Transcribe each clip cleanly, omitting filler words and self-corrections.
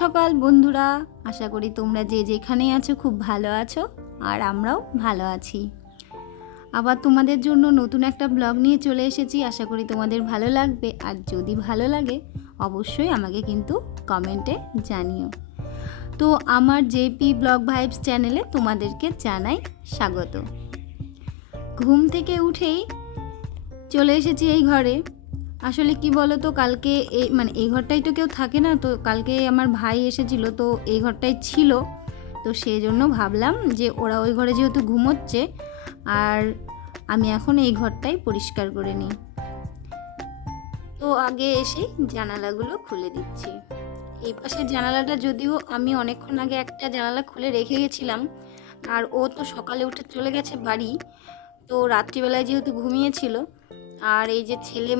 সকাল বন্ধুরা, আশা করি তোমরা যে যেখানে আছো খুব ভালো আছো আর আমরাও ভালো আছি। আবার তোমাদের জন্য নতুন একটা ব্লগ নিয়ে চলে এসেছি। আশা করি তোমাদের ভালো লাগবে, আর যদি ভালো লাগে অবশ্যই আমাকে কিন্তু কমেন্টে জানিও। তো আমার জেপি ব্লগ ভাইবস চ্যানেলে তোমাদেরকে জানাই স্বাগত। ঘুম থেকে উঠেই চলে এসেছি এই ঘরে। আসলে কি বলো তো, কালকে এই ঘরটাই তো কেউ থাকে না, তো কালকে আমার ভাই এসেছিল, তো এই ঘরটাই ছিল, তো সেই জন্য ভাবলাম যে ওরা ওই ঘরে যেহেতু ঘুমোচ্ছে আর আমি এখন এই ঘরটাই পরিষ্কার করে নিই। তো আগে এসে জানালাগুলো খুলে দিচ্ছি। এই পাশের জানালাটা যদিও আমি অনেকক্ষণ আগে একটা জানালা খুলে রেখে গেছিলাম, আর ও তো সকালে উঠে চলে গেছে বাড়ি, তো রাত্রিবেলায় যেহেতু ঘুমিয়েছিল, আর এই যে ছেলে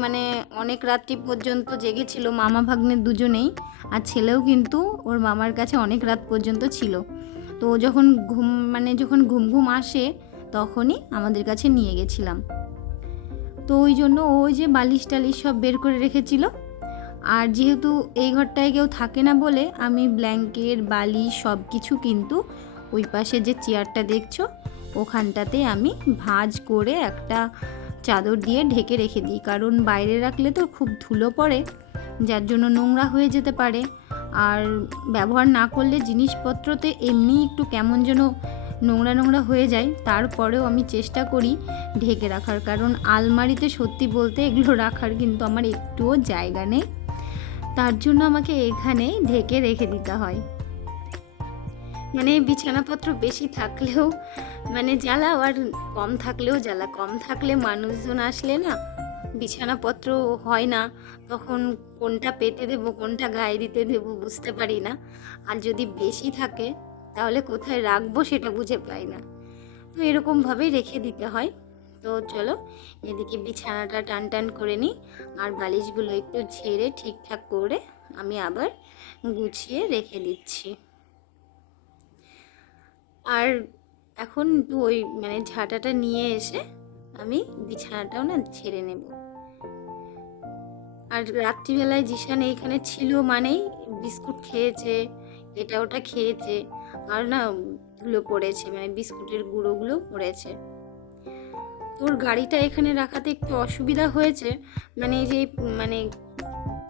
অনেক রাত্রি পর্যন্ত জেগেছিল, মামা ভাগ্নে দুজনেই, আর ছেলেও কিন্তু ওর মামার কাছে অনেক রাত পর্যন্ত ছিল। তো যখন যখন ঘুম আসে তখনই আমাদের কাছে নিয়ে গেছিলাম। তো ওই জন্য ওই যে বালিশ টালিশ সব বের করে রেখেছিল, আর যেহেতু এই ঘরটায় কেউ থাকে না বলে আমি ব্ল্যাঙ্কেট বালিশ সব কিছু কিন্তু ওই পাশে যে চেয়ারটা দেখছো ওখানটাতে আমি ভাঁজ করে একটা চাদর দিয়ে ঢেকে রেখে দিই, কারণ বাইরে রাখলে তো খুব ধুলো পড়ে, যার জন্য নোংরা হয়ে যেতে পারে। আর ব্যবহার না করলে জিনিসপত্রতে এমনি একটু কেমন যেন নোংরা নোংরা হয়ে যায়, তারপরেও আমি চেষ্টা করি ঢেকে রাখার, কারণ আলমারিতে সত্যি বলতে এগুলো রাখার কিন্তু আমার একটুও জায়গা নেই, তার জন্য আমাকে এখানে ঢেকে রেখে দিতে হয়। বিছানাপত্র বেশি থাকলেও জ্বালা, আর কম থাকলেও জ্বালা। কম থাকলে মানুষজন আসলে না বিছানাপত্র হয় না, তখন কোনটা পেতে দেবো কোনটা গায়ে দিতে দেবো বুঝতে পারি না, আর যদি বেশি থাকে তাহলে কোথায় রাখবো সেটা বুঝে পাই না, তো এরকমভাবেই রেখে দিতে হয়। তো চলো এদিকে বিছানাটা টান টান করে নিই, আর বালিশগুলো একটু ঝেড়ে ঠিকঠাক করে আমি আবার গুছিয়ে রেখে দিচ্ছি। আর এখন ওই ঝাঁটাটা নিয়ে এসে আমি বিছানাটাও না ঝেড়ে নেব। আর রাত্রিবেলায় জিশান এইখানে ছিল বিস্কুট খেয়েছে, এটা ওটা খেয়েছে, আর না ধুলো পড়েছে, বিস্কুটের গুঁড়োগুলো পড়েছে। তোর গাড়িটা এখানে রাখাতে একটু অসুবিধা হয়েছে, এই যে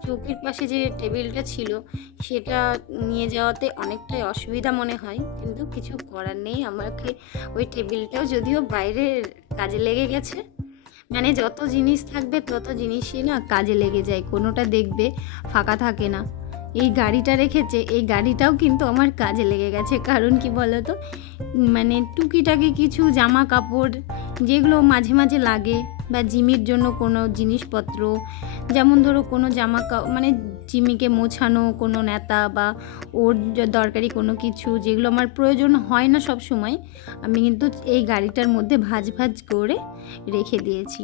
চৌকির পাশে যে টেবিলটা ছিল সেটা নিয়ে যাওয়াতে অনেকটাই অসুবিধা মনে হয়, কিন্তু কিছু করার নেই। আমাকে ওই টেবিলটাও যদিও বাইরের কাজে লেগে গেছে, যত জিনিস থাকবে তত জিনিসই না কাজে লেগে যায়, কোনোটা দেখবে ফাঁকা থাকে না। এই গাড়িটা রেখেছে, এই গাড়িটাও কিন্তু আমার কাজে লেগে গেছে, কারণ কি বলতো, টুকিটাকি কিছু জামা কাপড় যেগুলো মাঝে মাঝে লাগে, বা জিমির জন্য কোনো জিনিসপত্র, যেমন ধরো কোনো জিমিকে মোছানো কোনো নেতা, বা ওর দরকারি কোনো কিছু যেগুলো আমার প্রয়োজন হয় না সব সময়, আমি কিন্তু এই গাড়িটার মধ্যে ভাঁজ ভাঁজ করে রেখে দিয়েছি।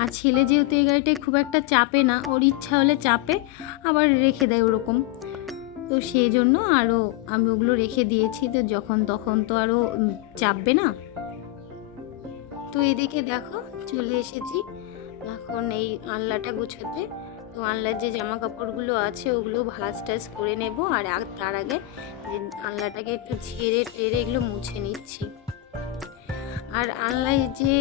আর ছেলে যেহেতু এই গাড়িটায় খুব একটা চাপে না, ওর ইচ্ছা হলে চাপে আবার রেখে দেয় ওরকম, তো সেই জন্য আরও আমি ওগুলো রেখে দিয়েছি, তো যখন তখন তো আরও চাপবে না। তো এদিকে দেখো চলে এসেছি এখন এই আনলাটা গুছোতে। তো আনলার যে জামা কাপড়গুলো আছে ওগুলো ভাঁজ টাজ করে নেব, আর তার আগে আনলাটাকে একটু ঝেড়ে টেড়ে এগুলো মুছে নিচ্ছি। আর আনলায় যে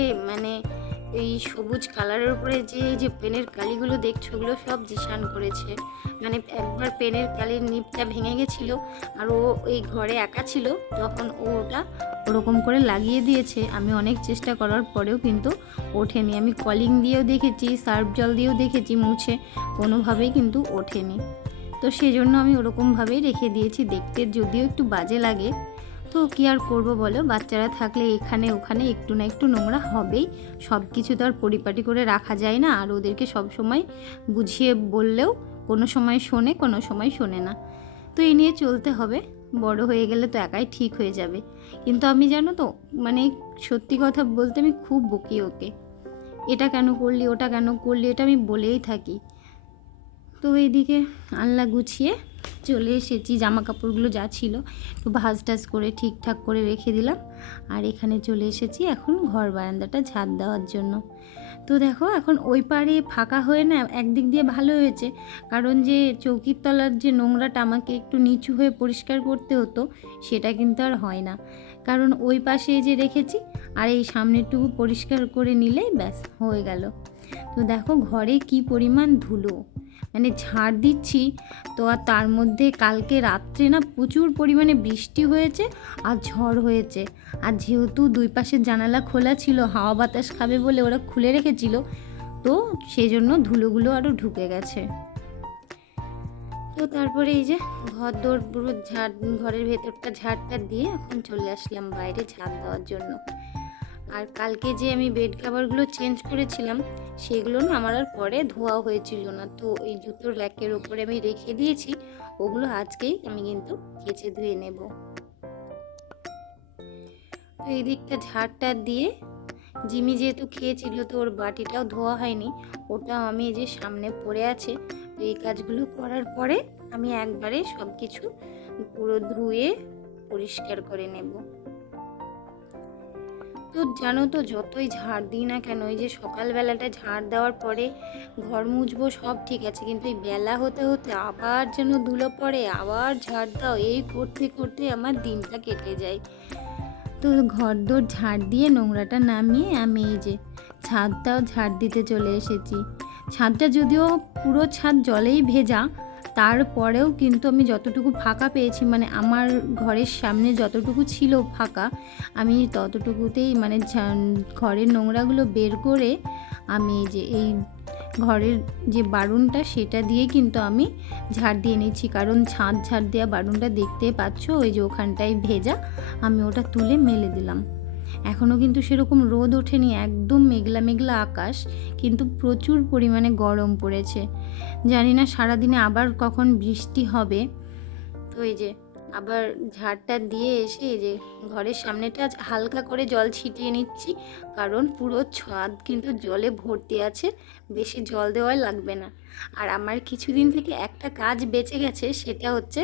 এই সবুজ কালারের উপরে যে পেনের কালিগুলো দেখছো ওগুলো সব জিশান করেছে। একবার পেনের কালির নিপটা ভেঙে গেছিলো, আর ও এই ঘরে একা ছিল তখন ও ওটা ওরকম করে লাগিয়ে দিয়েছে। আমি অনেক চেষ্টা করার পরেও কিন্তু ওঠেনি, আমি কলিং দিয়েও দেখেছি, সার্ফ জল দিয়েও দেখেছি, মুছে কোনোভাবেই কিন্তু ওঠেনি। তো সেই জন্য আমি ওরকমভাবেই রেখে দিয়েছি, দেখতে যদিও একটু বাজে লাগে, তো কী আর করবো বলো, বাচ্চারা থাকলে এখানে ওখানে একটু না একটু নোংরা হবেই, সব কিছু তো আর পরিপাটি করে রাখা যায় না, আর ওদেরকে সব সময় বুঝিয়ে বললেও কোনো সময় শোনে কোনো সময় শোনে না, তো এই নিয়ে চলতে হবে। বড় হয়ে গেলে তো একাই ঠিক হয়ে যাবে, কিন্তু আমি জানো তো সত্যি কথা বলতে আমি খুব বকি ওকে, এটা কেন করলি ওটা কেন করলি, এটা আমি বলেই থাকি। তো এইদিকে আনলা গুছিয়ে চলে এসেছি, জামা কাপড়গুলো যা ছিল একটু ভাঁজ টাজ করে ঠিকঠাক করে রেখে দিলাম। আর এখানে চলে এসেছি এখন ঘর বারান্দাটা ঝাড় দেওয়ার জন্য। তো দেখো এখন ওই পারে ফাঁকা হয়ে না একদিক দিয়ে ভালো হয়েছে, কারণ যে চৌকির তলার যে নোংরাটা আমাকে একটু নিচু হয়ে পরিষ্কার করতে হতো সেটা কিন্তু আর হয় না, কারণ ওই পাশে যে রেখেছি আর এই সামনেরটুকু পরিষ্কার করে নিলেই ব্যাস হয়ে গেল। তো দেখো ঘরে কি পরিমাণ ধুলো, মানে ঝাড় দিচ্ছি তো আর তার মধ্যে কালকে রাত্রে না প্রচুর পরিমাণে বৃষ্টি হয়েছে আর ঝড় হয়েছে। আর যেহেতু দুই পাশের জানালা খোলা ছিল, হাওয়া বাতাস খাবে বলে ওরা খুলে রেখেছিল, তো সেই জন্য ধুলোগুলো আরও ঢুকে গেছে। তো তারপরে এই যে ঘর দৌড় পুরো ঝাড়, ঘরের ভেতরটা ঝাড়টা দিয়ে এখন চলে আসলাম বাইরে ঝাড় দেওয়ার জন্য। আর কালকে যে আমি বেড কাভারগুলো চেঞ্জ করেছিলাম সেগুলো না আমার আর পরে ধোয়া হয়েছিল না, তো এই জুতোর র্যাকের ওপরে আমি রেখে দিয়েছি, ওগুলো আজকেই আমি কিন্তু কেচে ধুয়ে নেব। তো এই দিকটা ঝাড়টা দিয়ে জিমি যেহেতু খেয়েছিল তো ওর বাটিটাও ধোয়া হয়নি, ওটাও আমি এই যে সামনে পড়ে আছে। তো এই কাজগুলো করার পরে আমি একবারে সব কিছু পুরো ধুয়ে পরিষ্কার করে নেব। তো জানো তো যতই ঝাড় দিই না কেন, এই যে সকালবেলাটা ঝাড় দেওয়ার পরে ঘর মুছবো সব ঠিক আছে, কিন্তু এই বেলা হতে হতে আবার যেন ধুলো পড়ে, আবার ঝাড় দাও, এই করতে করতে আমার দিনটা কেটে যায়। তো ঘর দোর ঝাড় দিয়ে নোংরাটা নামিয়ে আমি এই যে ছাদটাও ঝাড় দিতে চলে এসেছি। ছাদটা যদিও পুরো ছাদ জলেই ভেজা, তারপরেও কিন্তু আমি যতটুকু ফাঁকা পেয়েছি, মানে আমার ঘরের সামনে যতটুকু ছিল ফাঁকা, আমি ততটুকুতেই মানে ঘরের নোংরাগুলো বের করে আমি এই ঘরের যে বারুনটা সেটা দিয়ে কিন্তু আমি ঝাড় দিয়ে নিচ্ছি, কারণ ছাদ ঝাড় দেওয়া বারুনটা দেখতে পাচ্ছ ওই যে ওখানটায় ভেজা, আমি ওটা তুলে মেলে দিলাম। এখনও কিন্তু সেরকম রোদ ওঠেনি, একদম মেঘলা মেঘলা আকাশ, কিন্তু প্রচুর পরিমাণে গরম পড়েছে। জানি না সারাদিনে আবার কখন বৃষ্টি হবে। তো এই যে আবার ঝাড়টা দিয়ে এসে এই যে ঘরের সামনেটা হালকা করে জল ছিটিয়ে নিচ্ছি, কারণ পুরো ছাদ কিন্তু জলে ভর্তি আছে, বেশি জল দেওয়া লাগবে না। আর আমার কিছুদিন থেকে একটা কাজ বেঁচে গেছে, সেটা হচ্ছে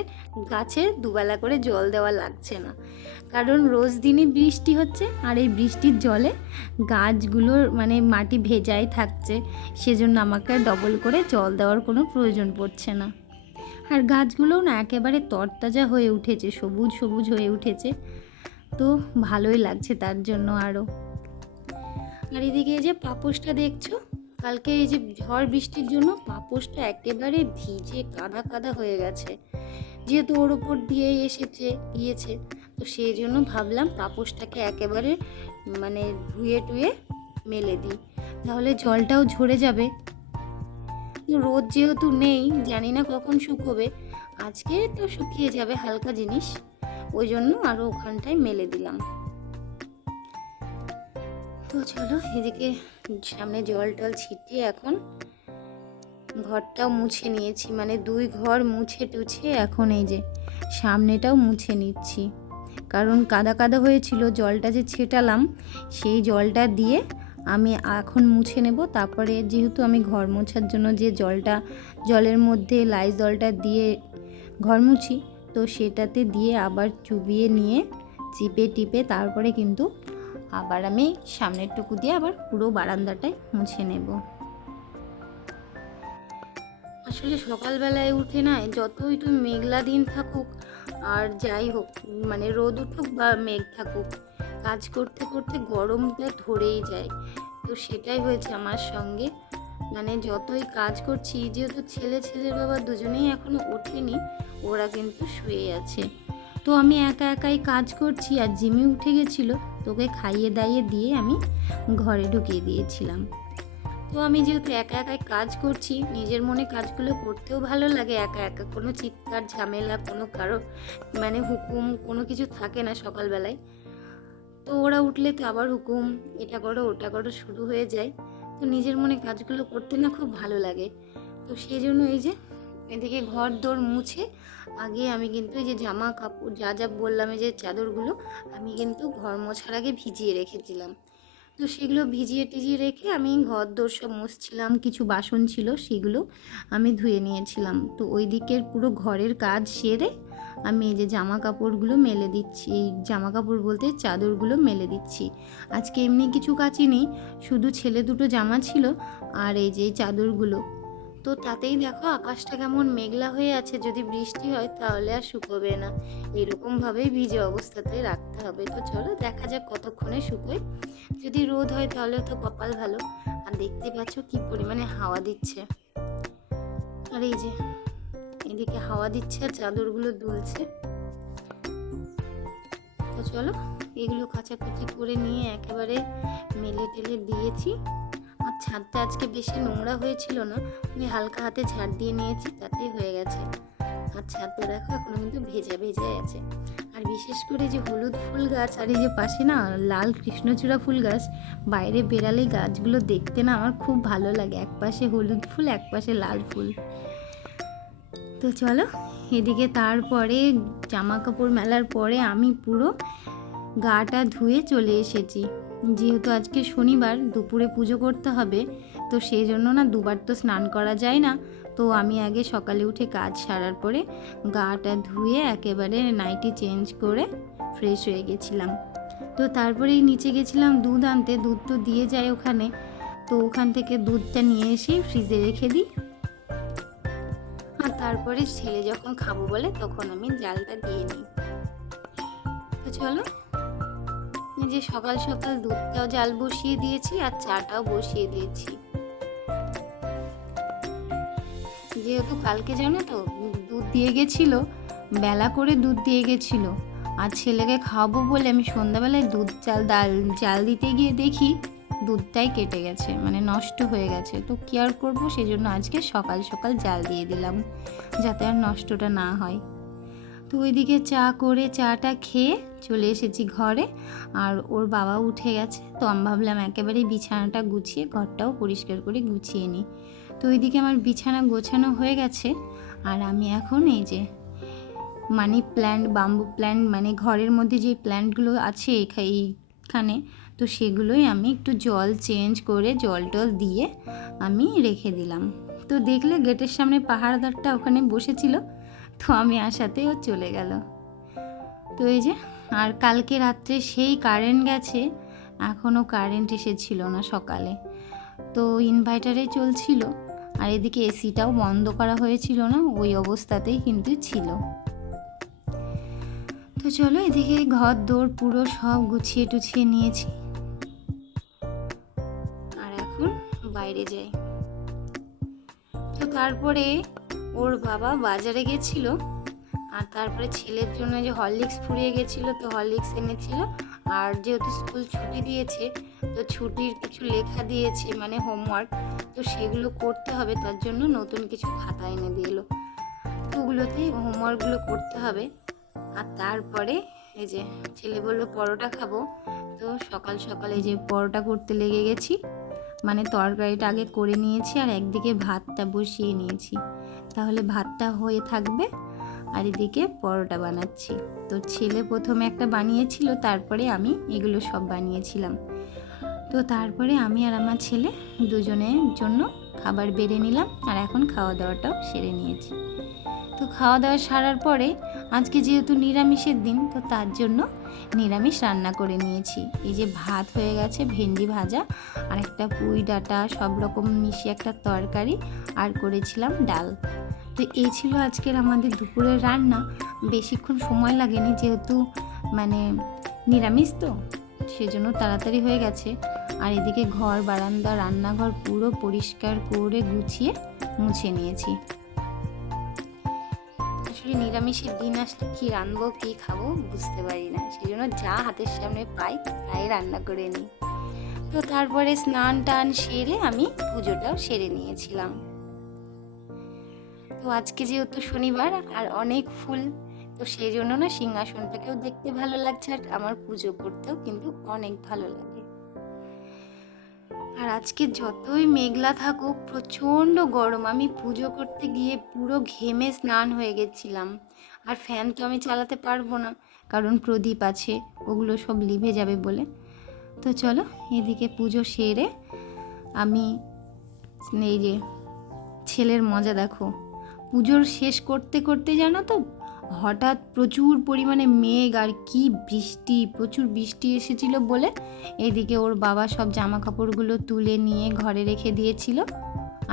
গাছে দুবেলা করে জল দেওয়া লাগছে না, কারণ রোজ দিনই বৃষ্টি হচ্ছে আর এই বৃষ্টির জলে গাছগুলোর মানে মাটি ভেজাই থাকছে, সেজন্য আমাকে ডবল করে জল দেওয়ার কোনো প্রয়োজন পড়ছে না। আর গাছগুলোও না একেবারে তরতাজা হয়ে উঠেছে, সবুজ সবুজ হয়ে উঠেছে, তো ভালোই লাগছে তার জন্য আরও। আর এদিকে এই যে পাপোশটা দেখছো, কালকে এই যে ঝড় বৃষ্টির জন্য পাপোশটা একেবারে ভিজে কাদা কাদা হয়ে গেছে, যেহেতু ওর ওপর দিয়ে গিয়েছে, তো সেই জন্য ভাবলাম পাপোশটাকে একেবারে মানে ধুয়ে টুয়ে মেলে দিই, তাহলে জলটাও ঝরে যাবে। রোদ যেহেতু নেই, জানি না কখন শুকোবে, আজকে তো শুকিয়ে যাবে হালকা জিনিস, ওই জন্য আরও ওখানটায় মেলে দিলাম। তো চলো এদিকে সামনে জল টল ছিটিয়ে এখন ঘরটাও মুছে নিয়েছি, মানে দুই ঘর মুছে টুছে এখন এই যে সামনেটাও মুছে নিচ্ছি, কারণ কাদা কাদা হয়েছিল, জলটা যে ছেটালাম সেই জলটা দিয়ে আমি এখন মুছে নেব। তারপরে যেহেতু আমি ঘর মোছার জন্য যে জলের মধ্যে লাইজলটা দিয়ে ঘর মুছি, তো সেটাতে দিয়ে আবার চুবিয়ে নিয়ে চিপে টিপে তারপরে কিন্তু আবার আমি সামনের টুকু দিয়ে আবার পুরো বারান্দাটায় মুছে নেব। আসলে সকালবেলায় উঠে না, যতই তুমি মেঘলা দিন থাকুক আর যাই হোক, মানে রোদ উঠুক বা মেঘ থাকুক, কাজ করতে করতে গরমটা ধরেই যায়। তো সেটাই হয়েছে আমার সঙ্গে, মানে যতই কাজ করছি, যেহেতু ছেলের বাবা দুজনেই এখনও ওঠেনি, ওরা কিন্তু শুয়ে আছে, তো আমি একা একাই কাজ করছি। আর জিমি উঠে গেছিলো, তোকে খাইয়ে দাইয়ে দিয়ে আমি ঘরে ঢুকিয়ে দিয়েছিলাম। তো আমি যেহেতু একা একাই কাজ করছি, নিজের মনে কাজগুলো করতেও ভালো লাগে একা একা, কোনো চিৎকার ঝামেলা কোনো কারো মানে হুকুম কোনো কিছু থাকে না সকালবেলায়। তো ওরা উঠলে তো আবার হুকুম, এটা করো ওটা করো শুরু হয়ে যায়, তো নিজের মনে কাজগুলো করতে না খুব ভালো লাগে। তো সেই জন্য এই যে এদিকে ঘর দোর মুছে আগে আমি কিন্তু এই যে জামা কাপড় যা যা বললাম, এই যে চাদরগুলো আমি কিন্তু ঘর মোছার আগে ভিজিয়ে রেখেছিলাম, তো সেগুলো ভিজিয়ে টিজিয়ে রেখে আমি ঘর দোর সব মুছছিলাম, কিছু বাসন ছিল সেগুলো আমি ধুয়ে নিয়েছিলাম। তো ওই দিকের পুরো ঘরের কাজ সেরে আমি এই যে জামা কাপড়গুলো মেলে দিচ্ছি, এই জামা কাপড় বলতে চাদরগুলো মেলে দিচ্ছি। আজকে এমনি কিছু কাচিনি, শুধু ছেলে দুটো জামা ছিল আর এই যে চাদরগুলো। তো তাতেই দেখো আকাশটা কেমন মেঘলা হয়ে আছে, যদি বৃষ্টি হয় তাহলে আর শুকোবে না, এরকমভাবেই ভিজে অবস্থাতে রাখতে হবে। তো চলো দেখা যাক কতক্ষণে শুকোয়, যদি রোদ হয় তাহলে তো কপাল ভালো। আর দেখতে পাচ্ছ কি পরিমাণে হাওয়া দিচ্ছে, আর এই যে এদিকে হাওয়া দিচ্ছে আর চাদরগুলো দুলছে। তো চলো এগুলো কাচাকুচি করে নিয়ে একেবারে মেলে টেলে দিয়েছি। আর ছাদটা আজকে বেশি নোংরা হয়েছিল না, আমি হালকা হাতে ঝাড় দিয়ে নিয়েছি, তাতেই হয়ে গেছে। আর ছাদটা দেখো এখনো কিন্তু ভেজা ভেজা আছে। আর বিশেষ করে যে হলুদ ফুল গাছ আর এই যে পাশে না লাল কৃষ্ণচূড়া ফুল গাছ, বাইরে বেরালে গাছগুলো দেখতে না আমার খুব ভালো লাগে, এক পাশে হলুদ ফুল এক পাশে লাল ফুল। তো চলো এদিকে তারপরে জামা কাপড় মেলার পরে আমি পুরো গাটা ধুয়ে চলে এসেছি, যেহেতু আজকে শনিবার দুপুরে পুজো করতে হবে, তো সেই জন্য না দুবার তো স্নান করা যায় না। তো আমি আগে সকালে উঠে কাজ সারার পরে গাটা ধুয়ে একেবারে নাইটি চেঞ্জ করে ফ্রেশ হয়ে গেছিলাম। তো তারপরেই নিচে গেছিলাম দুধ আনতে, দুধ তো দিয়ে যায় ওখানে, তো ওখান থেকে দুধটা নিয়ে এসে ফ্রিজে রেখে দিই। আর তারপরে ছেলে যখন খাবো বলে তখন আমি জালটা দিয়ে নিই। তো চলো এই যে সকাল সকাল দুধটাও জাল বসিয়ে দিয়েছি আর চাটাও বসিয়ে দিয়েছি। যেহেতু কালকে জানো তো দুধ দিয়ে গেছিল, বেলা করে দুধ দিয়ে গেছিল, আর ছেলেকে খাওয়াবো বলে আমি সন্ধ্যাবেলায় দুধ জাল দিতে গিয়ে দেখি দুধটাই কেটে গেছে, মানে নষ্ট হয়ে গেছে। তো কি আর করবো, সেই জন্য আজকে সকাল সকাল জাল দিয়ে দিলাম যাতে আর নষ্টটা না হয়। তো ওইদিকে চা করে চাটা খেয়ে চলে এসেছি ঘরে, আর ওর বাবা উঠে গেছে, তো আমি ভাবলাম একেবারে বিছানাটা গুছিয়ে ঘরটাও পরিষ্কার করে গুছিয়ে নিই। তো ওইদিকে আমার বিছানা গোছানো হয়ে গেছে, আর আমি এখন এই যে মানি প্ল্যান্ট, বাম্বু প্ল্যান্ট, মানে ঘরের মধ্যে যে প্ল্যান্টগুলো আছে এইখানে, তো সেগুলোই আমি একটু জল চেঞ্জ করে জল টল দিয়ে আমি রেখে দিলাম। তো দেখলে গেটের সামনে পাহাড়দারটা ওখানে বসেছিল, তো আমি আসাতে ও চলে গেল। তো এই যে, আর কালকে রাত্রে সেই কারেন্ট গেছে, এখনও কারেন্ট এসেছিল না সকালে, তো ইনভার্টারে চলছিল, আর এদিকে এসিটাও বন্ধ করা হয়েছিল না, ওই অবস্থাতেই কিন্তু ছিল। তো চলো এদিকে ঘর দৌড় পুরো সব গুছিয়ে টুছিয়ে নিয়েছি, আর এখন বাইরে যাই। তো তারপরে ওর বাবা বাজারে গেছিল, আর তারপরে ছেলের জন্য যে হরলিক্স ফুরিয়ে গেছিলো, তো হরলিক্স এনেছিল। আর যেহেতু স্কুল ছুটি দিয়েছে, তো ছুটির কিছু লেখা দিয়েছে মানে হোমওয়ার্ক, তো সেগুলো করতে হবে, তার জন্য নতুন কিছু খাতা এনে দিয়ে এলো, তো ওগুলোতেই হোমওয়ার্কগুলো করতে হবে। আর তারপরে এই যে ছেলে বললো পরোটা খাবো, তো সকাল সকাল এই যে পরোটা করতে লেগে গেছি, মানে তরকারিটা আগে করে নিয়েছি আর একদিকে ভাতটা বসিয়ে নিয়েছি, তাহলে ভাতটা হয়ে থাকবে, আর এদিকে পরোটা বানাচ্ছি। তো ছেলে প্রথমে একটা বানিয়েছিল, তারপরে আমি এগুলো সব বানিয়েছিলাম। তো তারপরে আমি আর আমার ছেলে দুজনের জন্য খাবার বেড়ে নিলাম, আর এখন খাওয়া দাওয়াটাও সেরে নিয়েছি। তো খাওয়া দাওয়া সারার পরে আজকে যেহেতু নিরামিষের দিন, তো তার জন্য নিরামিষ রান্না করে নিয়েছি। এই যে ভাত হয়ে গেছে, ভেন্ডি ভাজা আর একটা পুঁই ডাঁটা সব রকম মিশিয়ে একটা তরকারি, আর করেছিলাম ডাল। তো এই ছিল আজকের আমাদের দুপুরের রান্না। বেশিক্ষণ সময় লাগেনি, যেহেতু মানে নিরামিষ তো সেজন্য তাড়াতাড়ি হয়ে গেছে। আর এদিকে ঘর বারান্দা রান্নাঘর পুরো পরিষ্কার করে গুছিয়ে মুছে নিয়েছি। আসলে নিরামিষের দিন আসলে কী রাঁধবো কী খাবো বুঝতে পারি না, সেই জন্য যা হাতের সামনে পাই তাই রান্না করে নিই। তো তারপরে স্নান টান সেরে আমি পুজোটাও সেরে নিয়েছিলাম। তো আজকে যেহেতু শনিবার আর অনেক ফুল, তো সেই জন্য না সিংহাসনটাকেও দেখতে ভালো লাগছে, আর আমার পুজো করতেও কিন্তু অনেক ভালো লাগে। আর আজকে যতই মেঘলা থাকুক প্রচণ্ড গরম, আমি পুজো করতে গিয়ে পুরো ঘেমে স্নান হয়ে গেছিলাম। আর ফ্যান তো আমি চালাতে পারবো না, কারণ প্রদীপ আছে, ওগুলো সব লিভে যাবে বলে। তো চলো এদিকে পুজো সেরে আমি এই যে ছেলের মজা দেখো, পুজোর শেষ করতে করতে জানো তো হঠাৎ প্রচুর পরিমাণে মেঘ আর কি বৃষ্টি, প্রচুর বৃষ্টি এসেছিল বলে এদিকে ওর বাবা সব জামা কাপড়গুলো তুলে নিয়ে ঘরে রেখে দিয়েছিল।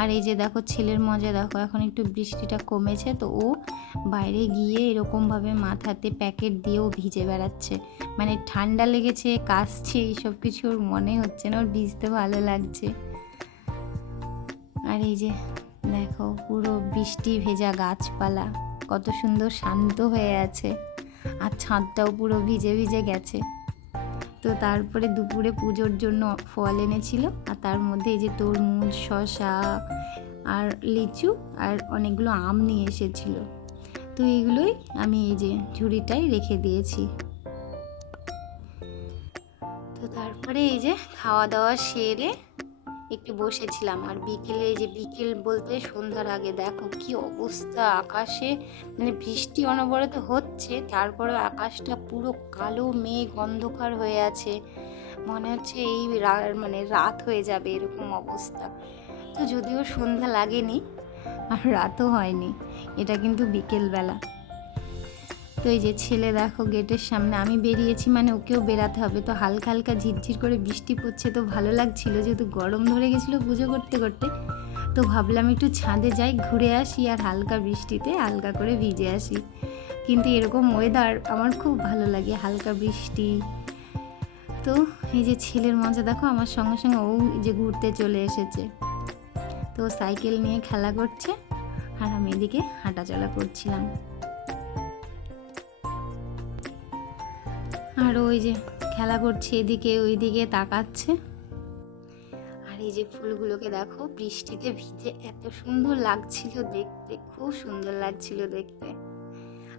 আর এই যে দেখো ছেলের মজা দেখো, এখন একটু বৃষ্টিটা কমেছে তো ও বাইরে গিয়ে এরকমভাবে মাথাতে প্যাকেট দিয়েও ভিজে বেড়াচ্ছে, মানে ঠান্ডা লেগেছে কাশছে এইসব কিছু ওর মনে হচ্ছে না, ওর ভিজতে ভালো লাগছে। আর এই যে দেখো পুরো বৃষ্টি ভেজা গাছপালা কত সুন্দর শান্ত হয়ে আছে, আর ছাদটাও পুরো ভিজে ভিজে গেছে। তো তারপরে দুপুরে পুজোর জন্য ফল এনেছিল, আর তার মধ্যে এই যে তরমুজ, শসা আর লিচু আর অনেকগুলো আম নিয়ে এসেছিল। তো এইগুলোই আমি এই যে ঝুড়িটায় রেখে দিয়েছি। তো তারপরে এই যে খাওয়া দাওয়া সেরে একটু বসেছিলাম, আর বিকেলে এই যে বিকেল বলতে সন্ধ্যার আগে দেখো কি অবস্থা আকাশে, মানে বৃষ্টি অনবরত হচ্ছে, তারপরে আকাশটা পুরো কালো মেঘ অন্ধকার হয়ে আছে, মনে হচ্ছে এই মানে রাত হয়ে যাবে এরকম অবস্থা। তো যদিও সন্ধ্যা লাগেনি আর রাতও হয়নি, এটা কিন্তু বিকেলবেলা। তো এই যে ছেলে দেখো গেটের সামনে, আমি বেরিয়েছি মানে ওকেও বেরাতে হবে, তো হালকা হালকা ঝিরঝির করে বৃষ্টি পড়ছে, তো ভালো লাগছিল যেহেতু গরম ধরে গেছিলো পুজো করতে করতে, তো ভাবলাম একটু ছাদে যাই ঘুরে আসি আর হালকা বৃষ্টিতে হালকা করে ভিজে আসি। কিন্তু এরকম ওয়েদার আমার খুব ভালো লাগে, হালকা বৃষ্টি। তো এই যে ছেলের মজা দেখো, আমার সঙ্গে সঙ্গে ও যে ঘুরতে চলে এসেছে, তো সাইকেল নিয়ে খেলা করছে আর আমি এদিকে হাঁটাচলা করছিলাম। আর ওই যে খেলা করছে এদিকে ওইদিকে তাকাচ্ছে। আর এই যে ফুলগুলোকে দেখো বৃষ্টিতে ভিজে এত সুন্দর লাগছিল দেখতে, খুব সুন্দর লাগছিল দেখতে।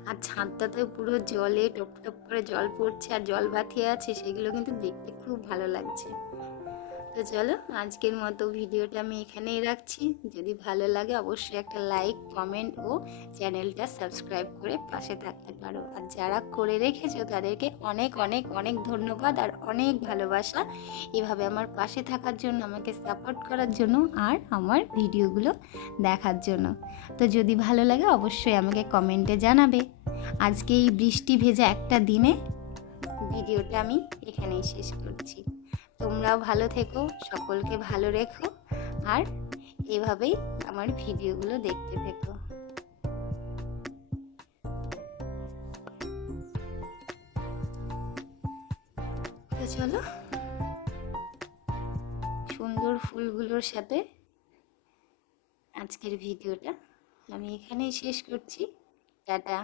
আর ছাদটাতে পুরো জলে টপ টপ করে জল পড়ছে আর জল বাথিয়ে আছে, সেগুলো কিন্তু দেখতে খুব ভালো লাগছে। তো চলো আজকের মতো ভিডিওটা আমি এখানেই রাখছি। যদি ভালো লাগে অবশ্যই একটা লাইক, কমেন্ট ও চ্যানেলটা সাবস্ক্রাইব করে পাশে থাকতে পারো। আর যারা করে রেখেছো তাদেরকে অনেক অনেক অনেক ধন্যবাদ আর অনেক ভালোবাসা, এভাবে আমার পাশে থাকার জন্য, আমাকে সাপোর্ট করার জন্য আর আমার ভিডিওগুলো দেখার জন্য। তো যদি ভালো লাগে অবশ্যই আমাকে কমেন্টে জানাবে। আজকে এই বৃষ্টি ভেজা একটা দিনে ভিডিওটা আমি এখানেই শেষ করছি। তোমরাও ভালো থেকো, সকলকে ভালো রেখো আর এভাবেই আমার ভিডিওগুলো দেখতে থেকো। তো চলো সুন্দর ফুলগুলোর সাথে আজকের ভিডিওটা আমি এখানেই শেষ করছি। টাটা।